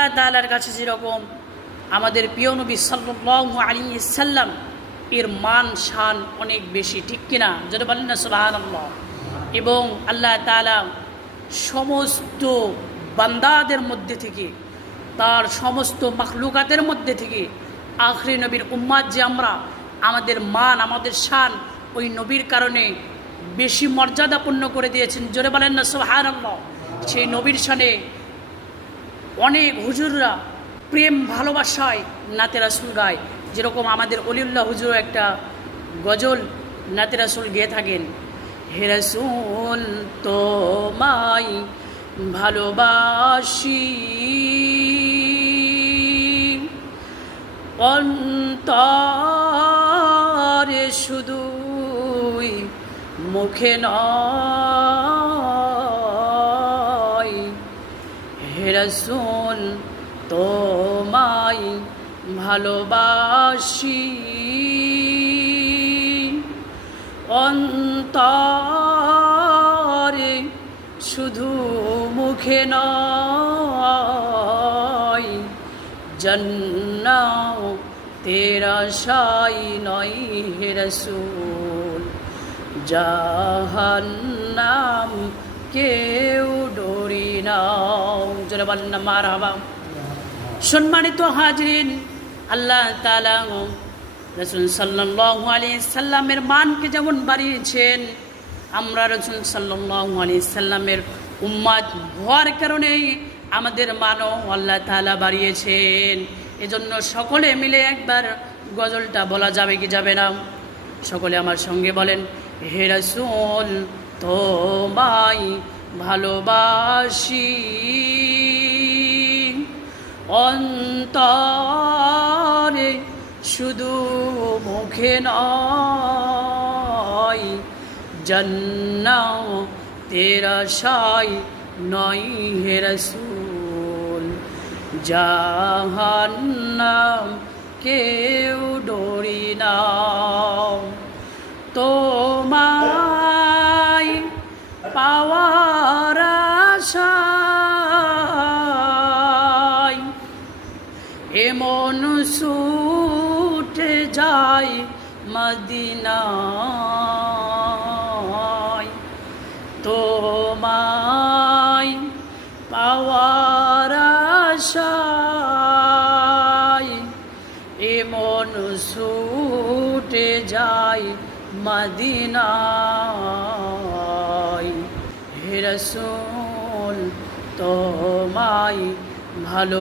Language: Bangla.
আল্লাহ তাআলার কাছে যেরকম আমাদের প্রিয় নবী সাল্লাল্লাহু আলাইহি সাল্লাম এর মান শান অনেক বেশি, ঠিক কিনা? যেটা বলেন না সুবহানাল্লাহ। এবং আল্লাহ তাআলা সমস্ত বান্দাদের মধ্যে থেকে, তার সমস্ত মাখলুকাতের মধ্যে থেকে আখরি নবীর উম্মাত যে আমরা, আমাদের মান আমাদের শান ওই নবীর কারণে বেশি মর্যাদাপূর্ণ করে দিয়েছেন। জোরে বলেন না সুবহানাল্লাহ। সেই নবীর শানে অনেক হুজুররা প্রেম ভালোবাসায় নাতে রাসূল গায়। যেরকম আমাদের অলিউল্লাহ হুজুর একটা গজল নাতে রাসূল গেয়ে থাকেন, হে রাসূল তোমায় ভালোবাসি অন্তরে শুধুই মুখে নয়, হে রাসূল তোমায় ভালোবাসি অন্তরে শুধু মুখে নয়, জান্নাতের আশায় নয় হে রাসূল, জাহান্নাম কেউ ডরি নাও। জোরে বলেন না মারহাবা। সম্মানিত হাজরিন, আল্লাহ তাআলা রাসূল সাল্লাল্লাহু আলাইহি সাল্লামের মানকে যেমন বাড়িয়েছেন, আমরা রাসূল সাল্লাল্লাহু আলাইহি সাল্লামের উম্মত হওয়ার কারণেই আমাদের মানও আল্লাহ তাআলা বাড়িয়েছেন। এজন্য সকলে মিলে একবার গজলটা বলা যাবে কি যাবে না? সকলে আমার সঙ্গে বলেন, হে রাসূল তোমায় ভালোবাসি অন্তরে শুধু মুখে নয়, জান্নাতের আশায় নয় হে রাসূল, জাহান্নাম কেউ ডরি না। তোমায় পাওয়ার আশায় এমন ছুটে যায় মদিনায়, তোমায় পাওয়ার আশায় এমন ছুটে যায় মদিনায়, হে রাসূল তোমায় ভালো